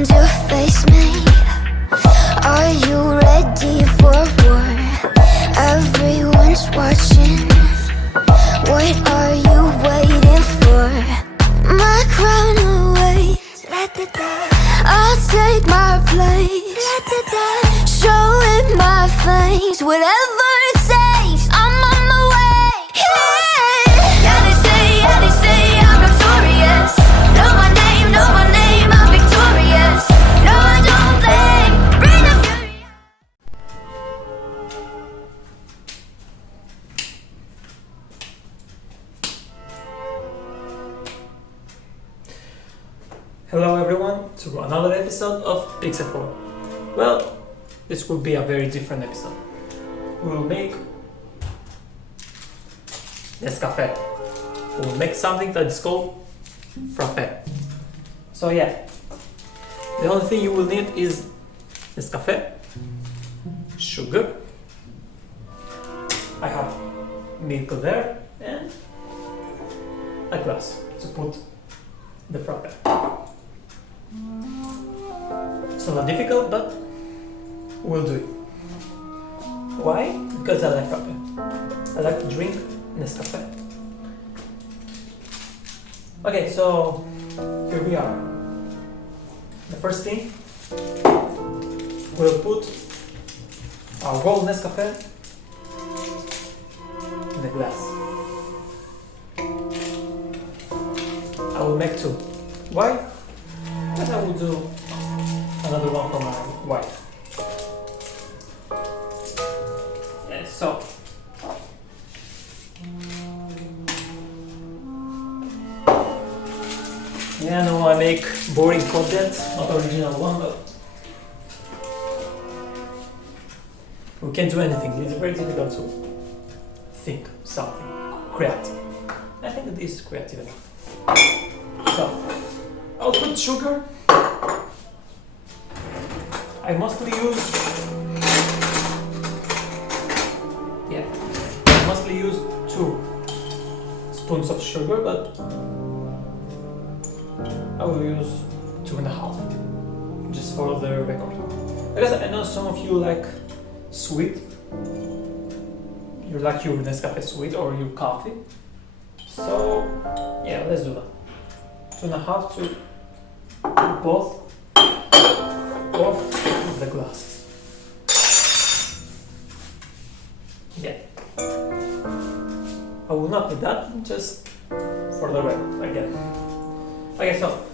come to face me? Are you ready for war? Everyone's watching. What are you waiting for? My crown awaits. I'll take my place. Show it my face. Whatever it takes, I'm on my way. Yeah, they say I'm notorious. Know my name, I'm victorious. No, I don't play. Bring the fury. Hello everyone to another episode of PixelHorr. Well, this will be a very different episode. We will make Nescafe. We will make something that is called Frape. So yeah, the only thing you will need is Nescafe, sugar, I have milk there, and a glass to put the frappe. It's not difficult, but we'll do it. Why? Because I like frappe. I like to drink Nescafe. Okay, so here we are. The first thing, we'll put our whole Nescafe in the glass. I will make two. Why? And I will do another one for my wife. Yes, so yeah, I know I make boring content, not original one, but we can't do anything. It's very difficult to think something creative. I think that this is creative enough. So I'll put sugar. I mostly use 2 spoons of sugar, but I will use 2.5, just for the record. Because I know some of you like sweet. You like your Nescafe sweet or your coffee. So yeah, let's do that. 2.5 to both of the glasses. Yeah. I will not put that, just for the record again. Okay, so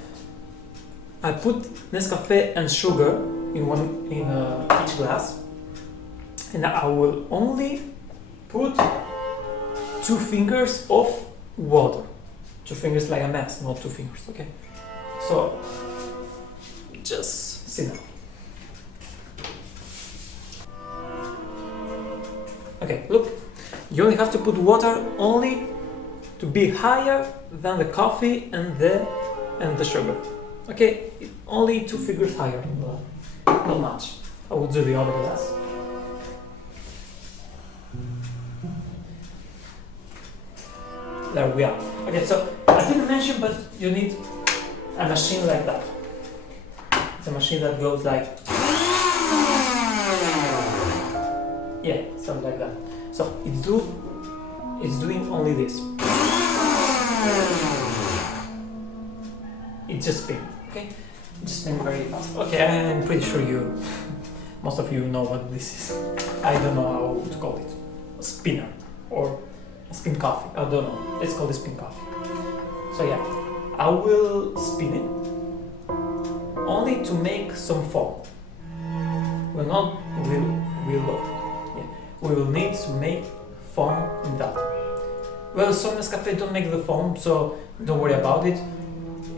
I put Nescafe and sugar in each glass, and I will only put 2 fingers of water. 2 fingers like a mass, not 2 fingers, okay? So, just sit down. Okay, look, you only have to put water only to be higher than the coffee and the sugar. Okay, only 2 fingers higher, not much. I will do the other glass. There we are. Okay, so I didn't mention, but you need a machine like that. It's a machine that goes like, yeah, something like that. So it's doing only this. It just spins, okay? It just spins very fast. Okay, I'm pretty sure most of you know what this is. I don't know how to call it. A spinner or a spin coffee. I don't know. Let's call it spin coffee. So yeah, I will spin it only to make some foam. We will need to make foam in that. Well, some Nescafe don't make the foam, so don't worry about it.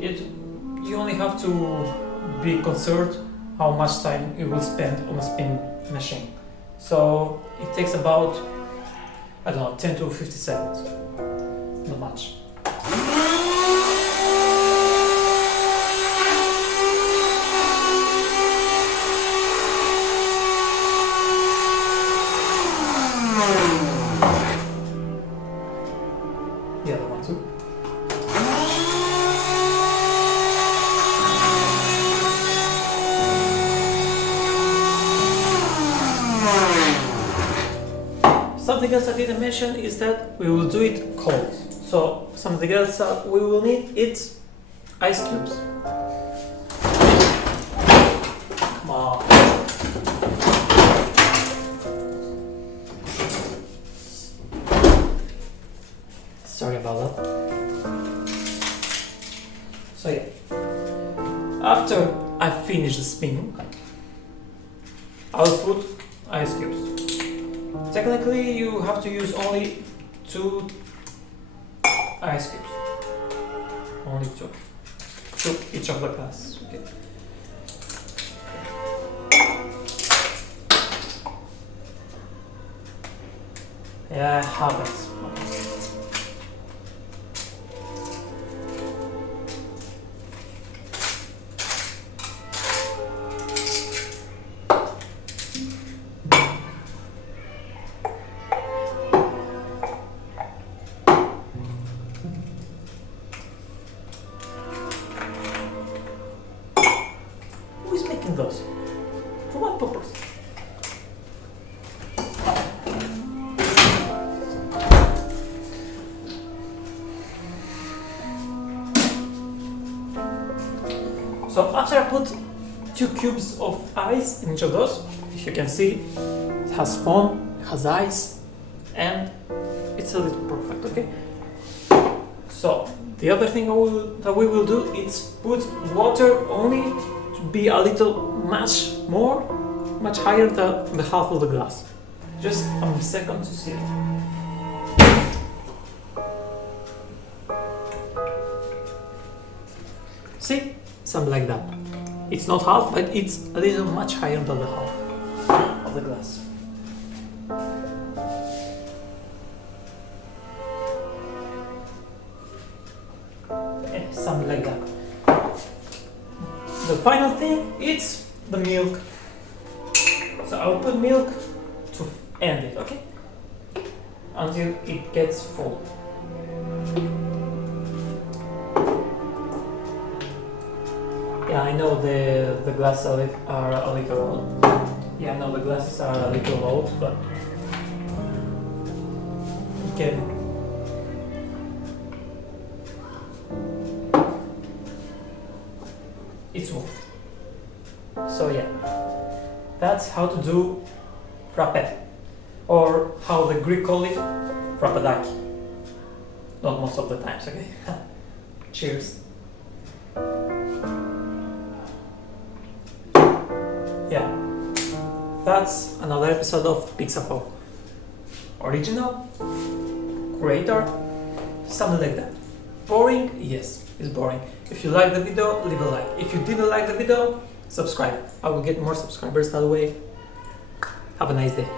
You only have to be concerned how much time you will spend on a spin machine. So it takes about, I don't know, 10 to 50 seconds. Not much. The other one too. something else I didn't mention is that we will do it cold. So something else we will need is ice cubes. Come on. Sorry about that. So yeah, after I finish the spinning, I'll put ice cubes. Technically, you have to use only 2 ice cubes. Only 2. 2 each of the glass. Okay. Yeah, I have it. Who is making those? For what purpose? So after I put 2 cubes of ice in each of those, if you can see, it has foam, it has ice, and it's a little perfect, okay? So the other thing that we will do is put water only to be a little much higher than the half of the glass. Just a second to see it. See? Something like that. It's not half, but it's a little much higher than the half of the glass. Yeah, something like that. The final thing is the milk. So I'll put milk to end it, okay? Until it gets full. Yeah, I know the glasses are a little old. Yeah, I know the glasses are a little old, but okay. It's full. So yeah, that's how to do frappe, or how the Greek call it, frappadaki. Not most of the times, okay? Cheers. Yeah, that's another episode of PixelHorr. Original, creator, something like that. Boring? Yes, it's boring. If you like the video, leave a like. If you didn't like the video, subscribe. I will get more subscribers that way. Have a nice day.